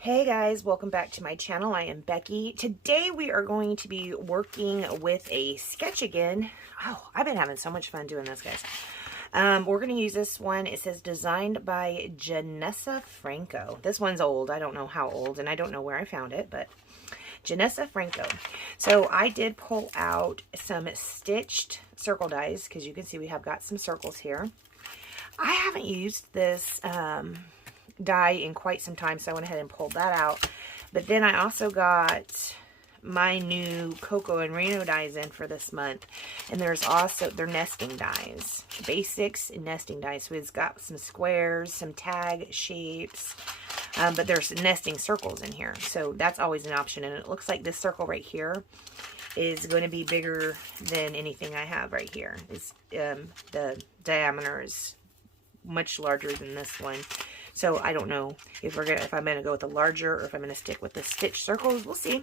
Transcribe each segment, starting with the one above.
Hey guys, welcome back to my channel. I am Becky. Today we are going to be working with a sketch again. Oh, I've been having so much fun doing this, guys. We're going to use this one. It says designed by Janessa Franco. This one's old. I don't know how old, and I don't know where I found it, but Janessa Franco. So I did pull out some stitched circle dies because you can see we have got some circles here. I haven't used this die in quite some time, so I went ahead and pulled that out. But then I also got my new Cocoa and Reno dies in for this month, and there's also their nesting dies, basics and nesting dies. So it's got some squares, some tag shapes, but there's nesting circles in here, so that's always an option. And it looks like this circle right here is going to be bigger than anything I have right here. It's the diameter is much larger than this one. So I don't know if I'm gonna go with the larger or if I'm gonna stick with the stitch circles. We'll see.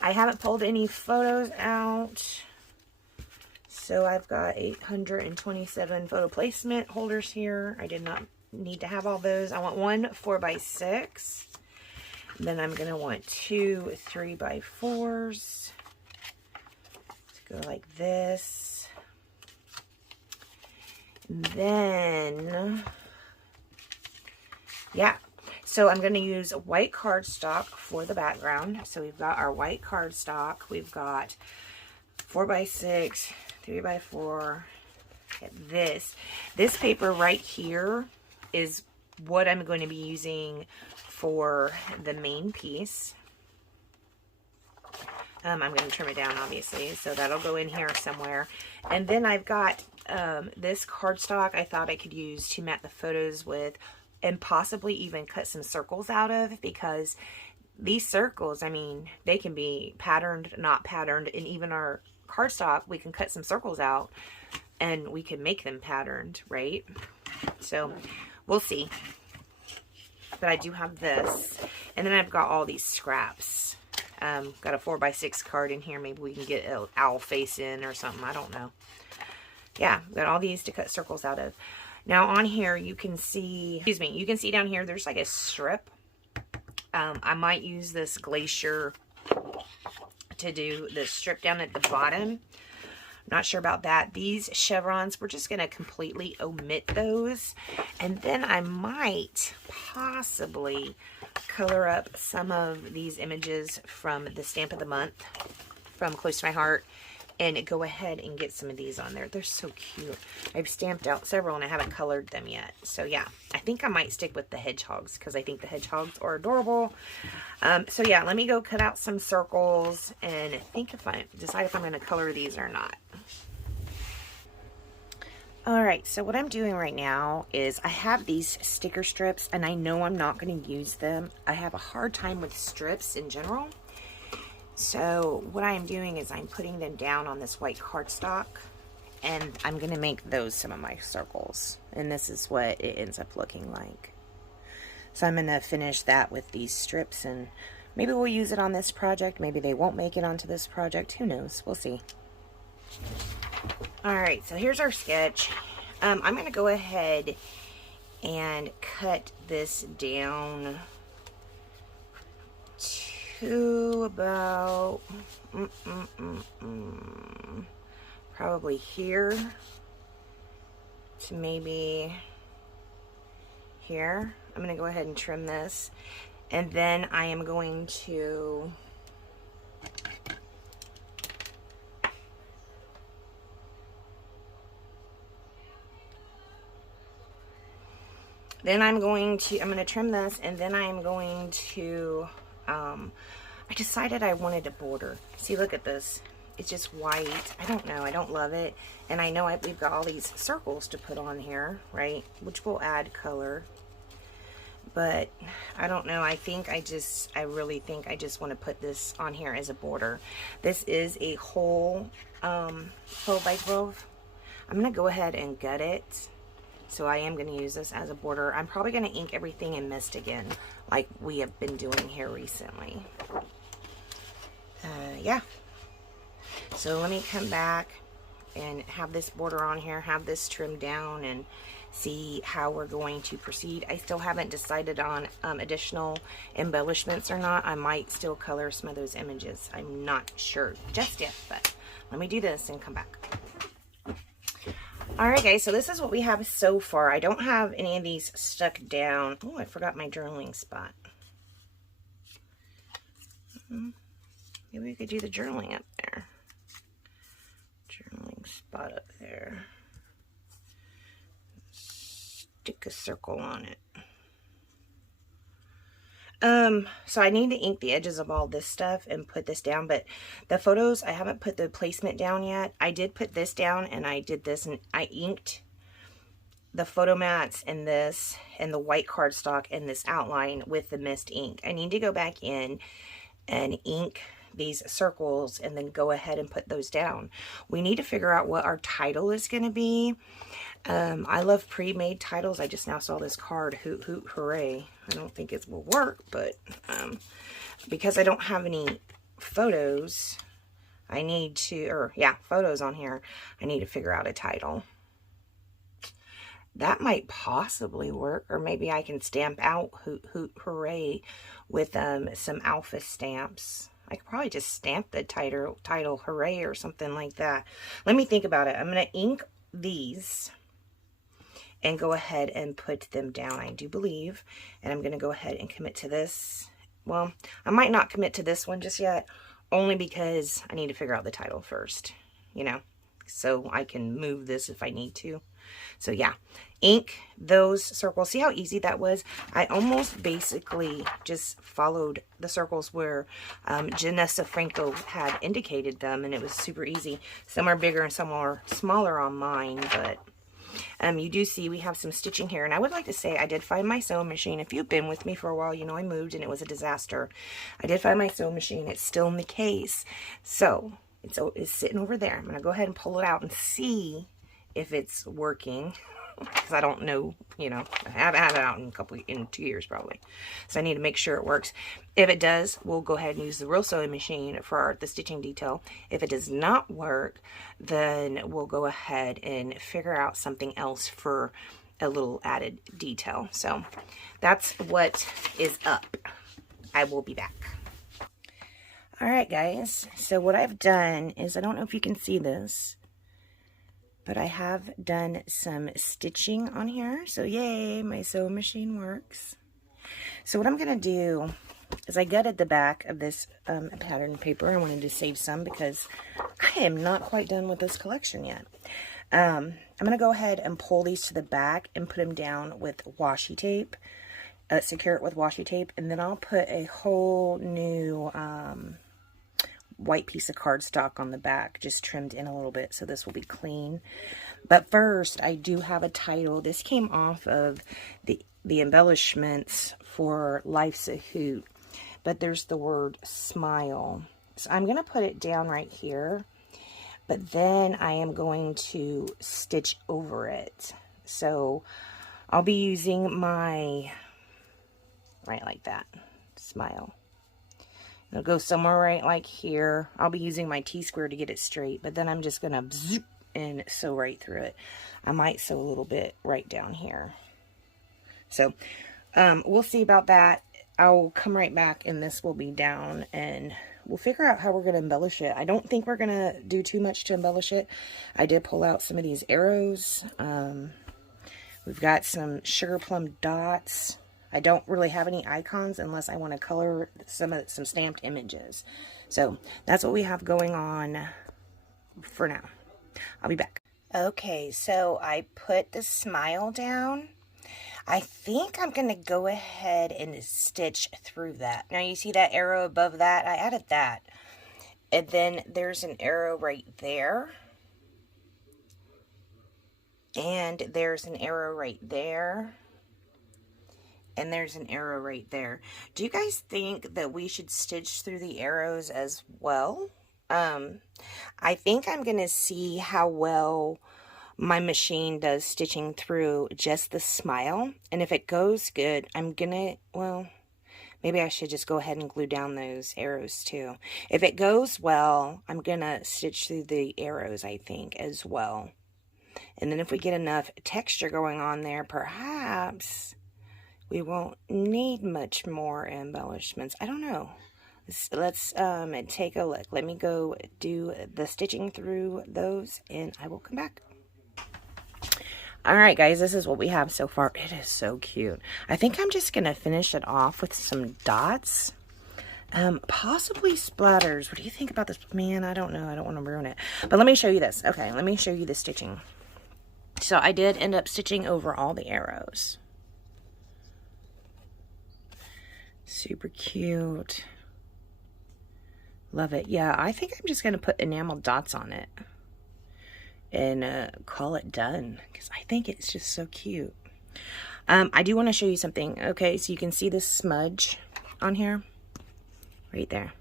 I haven't pulled any photos out, so I've got 827 photo placement holders here. I did not need to have all those. I want one 4x6. Then I'm gonna want two 3x4s to go like this. And then, yeah, so I'm going to use white cardstock for the background. So we've got our white cardstock. We've got 4x6, 3x4. This paper right here is what I'm going to be using for the main piece. I'm going to trim it down, obviously, so that'll go in here somewhere. And then I've got this cardstock I thought I could use to mat the photos with, and possibly even cut some circles out of, because these circles, I mean, they can be patterned, not patterned, and even our cardstock, we can cut some circles out and we can make them patterned, right? So we'll see. But I do have this, and then I've got all these scraps. Got a 4x6 card in here. Maybe we can get an owl face in or something. I don't know. Yeah, got all these to cut circles out of. Now on here, you can see, you can see down here, there's like a strip. I might use this glacier to do the strip down at the bottom. Not sure about that. These chevrons, we're just going to completely omit those. And then I might possibly color up some of these images from the Stamp of the Month from Close to My Heart, and go ahead and get some of these on there. They're so cute. I've stamped out several and I haven't colored them yet. So yeah, I think I might stick with the hedgehogs because I think the hedgehogs are adorable. So yeah, let me go cut out some circles and decide if I'm going to color these or not. Alright, so what I'm doing right now is I have these sticker strips, and I know I'm not going to use them. I have a hard time with strips in general. So what I'm doing is I'm putting them down on this white cardstock, and I'm going to make those some of my circles. And this is what it ends up looking like. So I'm going to finish that with these strips, and maybe we'll use it on this project. Maybe they won't make it onto this project. Who knows? We'll see. Alright, so here's our sketch. I'm going to go ahead and cut this down to about probably here to maybe here. I'm going to go ahead and trim this, and then I am going to I'm going to trim this, and then I'm going to, I decided I wanted a border. See, look at this. It's just white. I don't know. I don't love it. And I know we've got all these circles to put on here, right? Which will add color. But I don't know. I really think I just want to put this on here as a border. This is a whole 12x12. I'm going to go ahead and gut it. So I am going to use this as a border. I'm probably going to ink everything in mist again, like we have been doing here recently. Yeah. So let me come back and have this border on here, have this trimmed down, and see how we're going to proceed. I still haven't decided on additional embellishments or not. I might still color some of those images. I'm not sure just yet, but let me do this and come back. Alright guys, so this is what we have so far. I don't have any of these stuck down. Oh, I forgot my journaling spot. Maybe we could do the journaling up there. Journaling spot up there. Stick a circle on it. So I need to ink the edges of all this stuff and put this down, but the photos, I haven't put the placement down yet. I did put this down and I did this and I inked the photo mats and this and the white cardstock and this outline with the mist ink. I need to go back in and ink these circles and then go ahead and put those down. We need to figure out what our title is going to be. I love pre-made titles. I just now saw this card, Hoot Hoot Hooray. I don't think it will work, but because I don't have any photos, I need to, or yeah, photos on here, I need to figure out a title. That might possibly work, or maybe I can stamp out Hoot Hoot Hooray with some alpha stamps. I could probably just stamp the title Hooray or something like that. Let me think about it. I'm going to ink these and go ahead and put them down, I do believe. And I'm going to go ahead and commit to this. Well, I might not commit to this one just yet, only because I need to figure out the title first, you know, so I can move this if I need to. So yeah, ink those circles. See how easy that was? I almost basically just followed the circles where Janessa Franco had indicated them, and it was super easy. Some are bigger and some are smaller on mine, but you do see we have some stitching here. And I would like to say I did find my sewing machine. If you've been with me for a while, you know I moved and it was a disaster. I did find my sewing machine. It's still in the case. So it's sitting over there. I'm going to go ahead and pull it out and see if it's working, because I don't know, you know, I haven't had it out in 2 years probably, so I need to make sure it works. If it does, we'll go ahead and use the real sewing machine for the stitching detail. If it does not work, then we'll go ahead and figure out something else for a little added detail. So that's what is up. I will be back. All right guys, so what I've done is, I don't know if you can see this, but I have done some stitching on here. So yay, my sewing machine works. So what I'm going to do is I gutted the back of this pattern paper. I wanted to save some because I am not quite done with this collection yet. I'm going to go ahead and pull these to the back and put them down with washi tape. Secure it with washi tape. And then I'll put a whole new white piece of cardstock on the back, just trimmed in a little bit, so this will be clean. But first, I do have a title. This came off of the embellishments for Life's a Hoot, but there's the word smile. So I'm going to put it down right here, but then I am going to stitch over it. So I'll be using my, right like that, smile. It'll go somewhere right like here. I'll be using my T-square to get it straight, but then I'm just going to zoop and sew right through it. I might sew a little bit right down here. So we'll see about that. I'll come right back and this will be down and we'll figure out how we're going to embellish it. I don't think we're going to do too much to embellish it. I did pull out some of these arrows. We've got some sugar plum dots. I don't really have any icons unless I want to color some stamped images. So that's what we have going on for now. I'll be back. Okay, so I put the smile down. I think I'm going to go ahead and stitch through that. Now you see that arrow above that? I added that. And then there's an arrow right there. And there's an arrow right there. And there's an arrow right there. Do you guys think that we should stitch through the arrows as well? I think I'm going to see how well my machine does stitching through just the smile. And if it goes good, I'm going to, well, maybe I should just go ahead and glue down those arrows too. If it goes well, I'm going to stitch through the arrows, I think, as well. And then if we get enough texture going on there, perhaps we won't need much more embellishments. I don't know. Let's take a look. Let me go do the stitching through those, and I will come back. Alright guys, this is what we have so far. It is so cute. I think I'm just going to finish it off with some dots. Possibly splatters. What do you think about this? Man, I don't know. I don't want to ruin it. But let me show you this. Okay, let me show you the stitching. So I did end up stitching over all the arrows. Super cute. Love it. Yeah, I think I'm just going to put enamel dots on it. And call it done. Because I think it's just so cute. I do want to show you something. Okay, so you can see this smudge on here. Right there.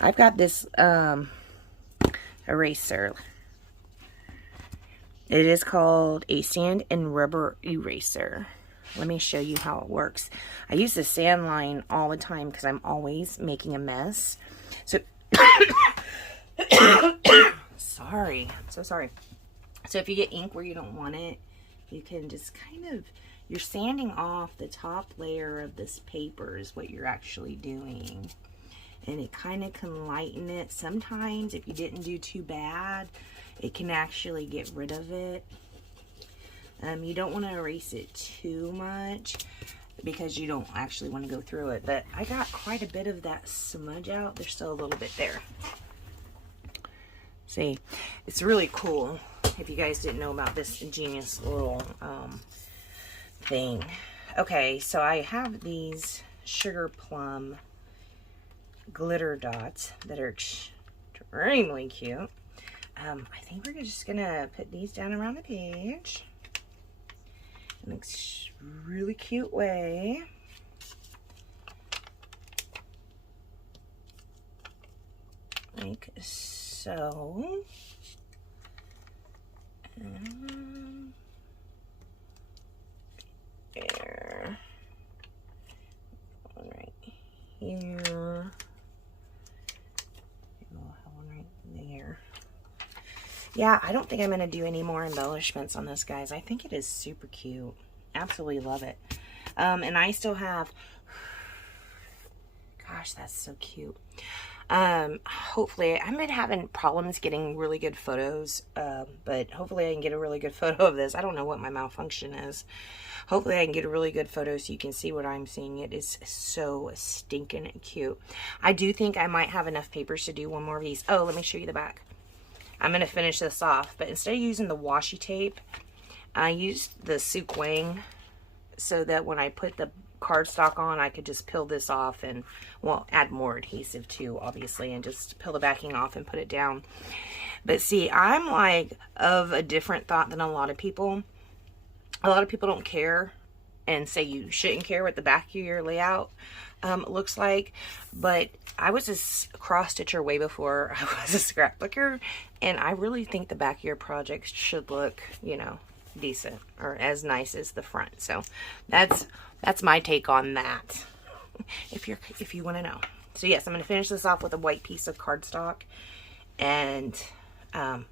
I've got this eraser. It is called a sand and rubber eraser. Let me show you how it works. I use the sand line all the time because I'm always making a mess. So, sorry. I'm so sorry. So if you get ink where you don't want it, you can just kind of, you're sanding off the top layer of this paper is what you're actually doing. And it kind of can lighten it. Sometimes if you didn't do too bad, it can actually get rid of it. You don't want to erase it too much because you don't actually want to go through it. But I got quite a bit of that smudge out. There's still a little bit there. See, it's really cool if you guys didn't know about this ingenious little thing. Okay, so I have these sugar plum glitter dots that are extremely cute. I think we're just gonna put these down around the page in a really cute way. Like so. There. One right here. We'll have one right there. Yeah, I don't think I'm going to do any more embellishments on this, guys. I think it is super cute. Absolutely love it. And I still have... Gosh, that's so cute. Hopefully, I've been having problems getting really good photos, but hopefully I can get a really good photo of this. I don't know what my malfunction is. Hopefully I can get a really good photo so you can see what I'm seeing. It is so stinking cute. I do think I might have enough papers to do one more of these. Oh, let me show you the back. I'm going to finish this off, but instead of using the washi tape, I used the Suk Wang so that when I put the cardstock on, I could just peel this off and, well, add more adhesive too, obviously, and just peel the backing off and put it down. But see, I'm like of a different thought than a lot of people. A lot of people don't care and say you shouldn't care what the back of your layout looks like, but I was a cross stitcher way before I was a scrapbooker, and I really think the back of your projects should look, you know, decent or as nice as the front. So that's my take on that, if you want to know. So yes, I'm going to finish this off with a white piece of cardstock, and I'm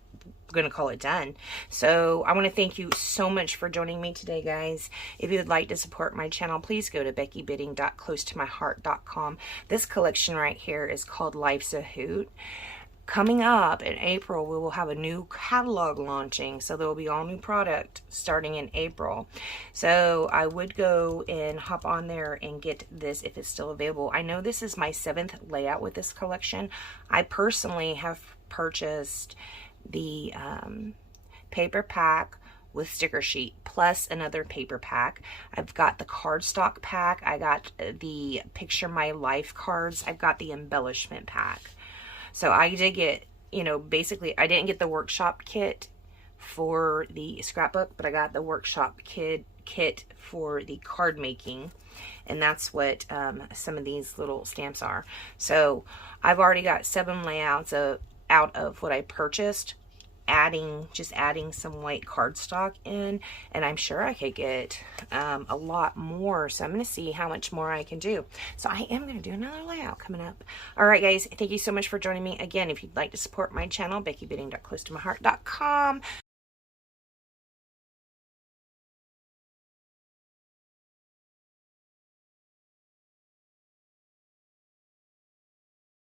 going to call it done. So I want to thank you so much for joining me today, guys. If you would like to support my channel, please go to beckybidding.closetomyheart.com. This collection right here is called Life's a Hoot. Coming up in April, we will have a new catalog launching, so there will be all new product starting in April. So I would go and hop on there and get this if it's still available. I know this is my 7th layout with this collection. I personally have purchased the paper pack with sticker sheet plus another paper pack. I've got the cardstock pack. I got the Picture My Life cards. I've got the embellishment pack. So I did get, you know, basically I didn't get the workshop kit for the scrapbook, but I got the workshop kit for the card making, and that's what some of these little stamps are. So I've already got 7 layouts out of what I purchased, just adding some white cardstock in, and I'm sure I could get a lot more. So I'm going to see how much more I can do. So I am going to do another layout coming up. All right, guys, thank you so much for joining me. Again, if you'd like to support my channel, beckybidding.closetomyheart.com.